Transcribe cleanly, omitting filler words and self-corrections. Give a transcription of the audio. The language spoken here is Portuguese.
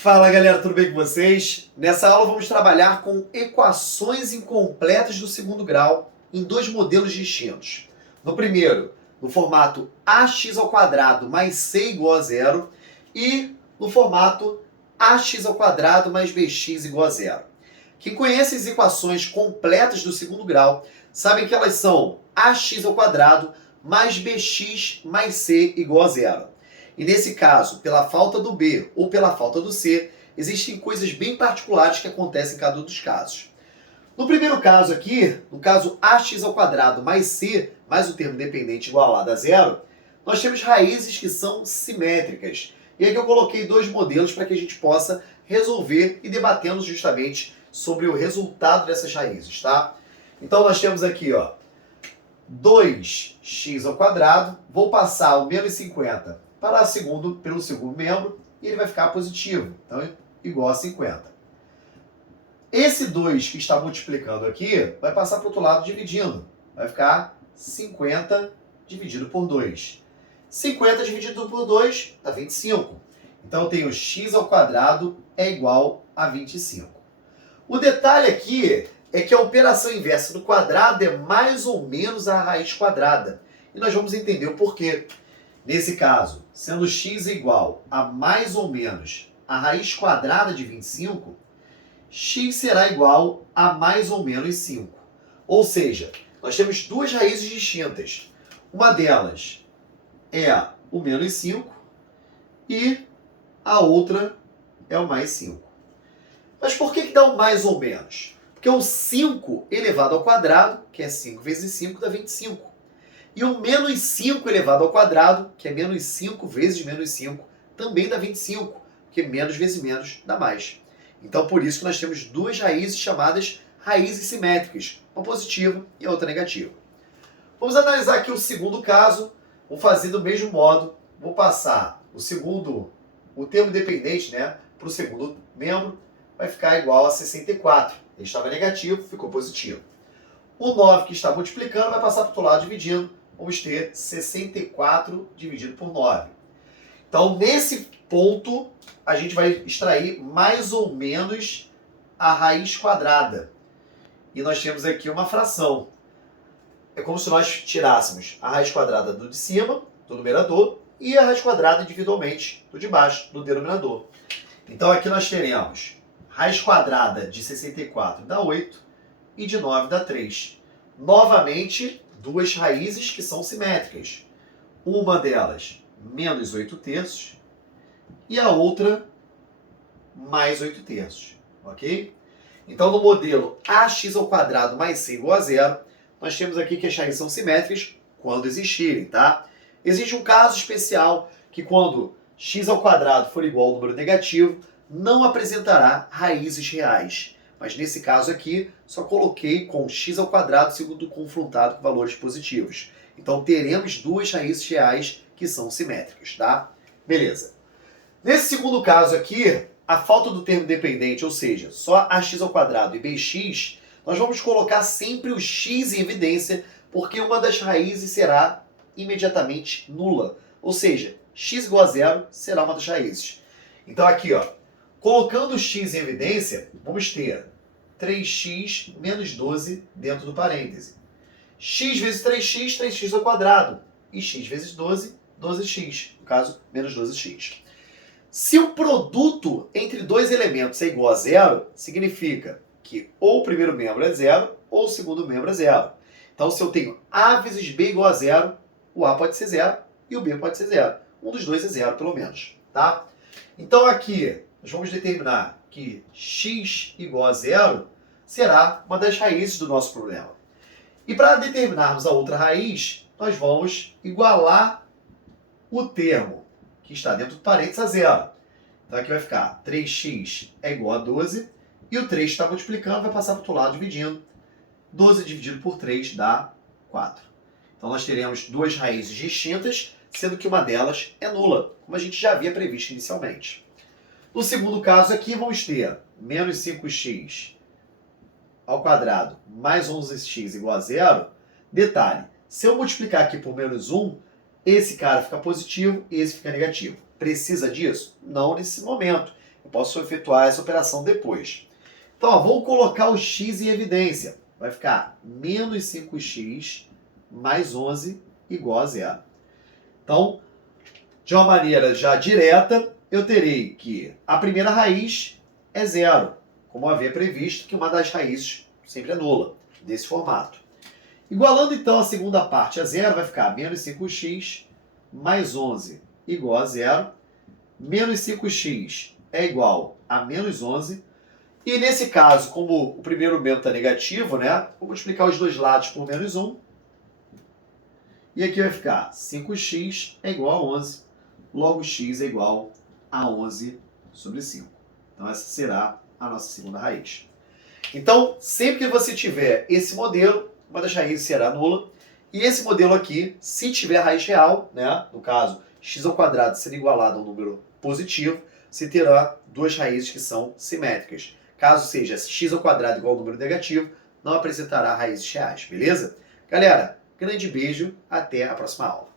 Fala galera, tudo bem com vocês? Nessa aula vamos trabalhar com equações incompletas do segundo grau em dois modelos distintos. No primeiro, no formato ax ao quadrado mais c igual a zero e no formato ax ao quadrado mais bx igual a zero. Quem conhece as equações completas do segundo grau sabe que elas são ax ao quadrado mais bx mais c igual a zero. E nesse caso, pela falta do b ou pela falta do c, existem coisas bem particulares que acontecem em cada um dos casos. No primeiro caso aqui, no caso ax ao quadrado mais c, mais o termo dependente igualado a zero, nós temos raízes que são simétricas. E aqui eu coloquei dois modelos para que a gente possa resolver e debatendo justamente sobre o resultado dessas raízes, tá? Então nós temos aqui, ó, 2x ao quadrado, vou passar o menos 50 pelo segundo membro, e ele vai ficar positivo, então igual a 50. Esse 2 que está multiplicando aqui, vai passar para o outro lado dividindo, vai ficar 50 dividido por 2. 50 dividido por 2 dá 25. Então eu tenho x ao quadrado é igual a 25. O detalhe aqui é que a operação inversa do quadrado é mais ou menos a raiz quadrada. E nós vamos entender o porquê. Nesse caso, sendo x igual a mais ou menos a raiz quadrada de 25, x será igual a mais ou menos 5. Ou seja, nós temos duas raízes distintas. Uma delas é o menos 5 e a outra é o mais 5. Mas por que dá o mais ou menos? Porque o 5 elevado ao quadrado, que é 5 vezes 5, dá 25. E o menos 5 elevado ao quadrado, que é menos 5 vezes menos 5, também dá 25, porque menos vezes menos dá mais. Então, por isso que nós temos duas raízes chamadas raízes simétricas, uma positiva e a outra negativa. Vamos analisar aqui o segundo caso, vou fazer do mesmo modo, vou passar o termo dependente, para o segundo membro, vai ficar igual a 64. Ele estava negativo, ficou positivo. O 9 que está multiplicando vai passar para o outro lado dividindo, vamos ter 64 dividido por 9. Então, nesse ponto, a gente vai extrair mais ou menos a raiz quadrada. E nós temos aqui uma fração. É como se nós tirássemos a raiz quadrada do de cima, do numerador, e a raiz quadrada individualmente do de baixo, do denominador. Então, aqui nós teremos raiz quadrada de 64 dá 8 e de 9 dá 3. Novamente, duas raízes que são simétricas. Uma delas, menos 8 terços, e a outra, mais 8 terços. Ok? Então, no modelo ax ao quadrado mais c igual a zero, nós temos aqui que as raízes são simétricas quando existirem, tá? Existe um caso especial que quando x ao quadrado for igual ao número negativo, não apresentará raízes reais. Mas nesse caso aqui, só coloquei com x ao quadrado segundo confrontado com valores positivos. Então teremos duas raízes reais que são simétricas, tá? Beleza. Nesse segundo caso aqui, a falta do termo dependente, ou seja, só ax ao quadrado e bx, nós vamos colocar sempre o x em evidência, porque uma das raízes será imediatamente nula. Ou seja, x igual a zero será uma das raízes. Então aqui, ó, colocando o x em evidência, vamos ter 3x menos 12 dentro do parêntese. X vezes 3x, 3x ao quadrado. E x vezes 12, 12x. No caso, menos 12x. Se o produto entre dois elementos é igual a zero, significa que ou o primeiro membro é zero, ou o segundo membro é zero. Então, se eu tenho a vezes b igual a zero, o a pode ser zero e o b pode ser zero. Um dos dois é zero, pelo menos. Tá? Então, aqui, nós vamos determinar que x igual a zero será uma das raízes do nosso problema. E para determinarmos a outra raiz, nós vamos igualar o termo que está dentro do parênteses a zero. Então aqui vai ficar 3x é igual a 12, e o 3 está multiplicando, vai passar para o outro lado dividindo. 12 dividido por 3 dá 4. Então nós teremos duas raízes distintas, sendo que uma delas é nula, como a gente já havia previsto inicialmente. No segundo caso aqui, vamos ter menos 5x ao quadrado mais 11x igual a zero. Detalhe, se eu multiplicar aqui por menos 1, esse cara fica positivo e esse fica negativo. Precisa disso? Não nesse momento. Eu posso efetuar essa operação depois. Então, ó, vou colocar o x em evidência. Vai ficar menos 5x mais 11 igual a zero. Então, de uma maneira já direta, eu terei que a primeira raiz é zero, como havia previsto que uma das raízes sempre é nula, desse formato. Igualando então a segunda parte a zero, vai ficar menos 5x mais 11 igual a zero. Menos 5x é igual a menos 11. E nesse caso, como o primeiro membro está negativo, né, vou multiplicar os dois lados por menos 1. E aqui vai ficar 5x é igual a 11. Logo, x é igual a 11 sobre 5. Então, essa será a nossa segunda raiz. Então, sempre que você tiver esse modelo, uma das raízes será nula. E esse modelo aqui, se tiver raiz real, né, no caso, x ao quadrado sendo igualado a um número positivo, você terá duas raízes que são simétricas. Caso seja x ao quadrado igual ao número negativo, não apresentará raízes reais, beleza? Galera, grande beijo, até a próxima aula.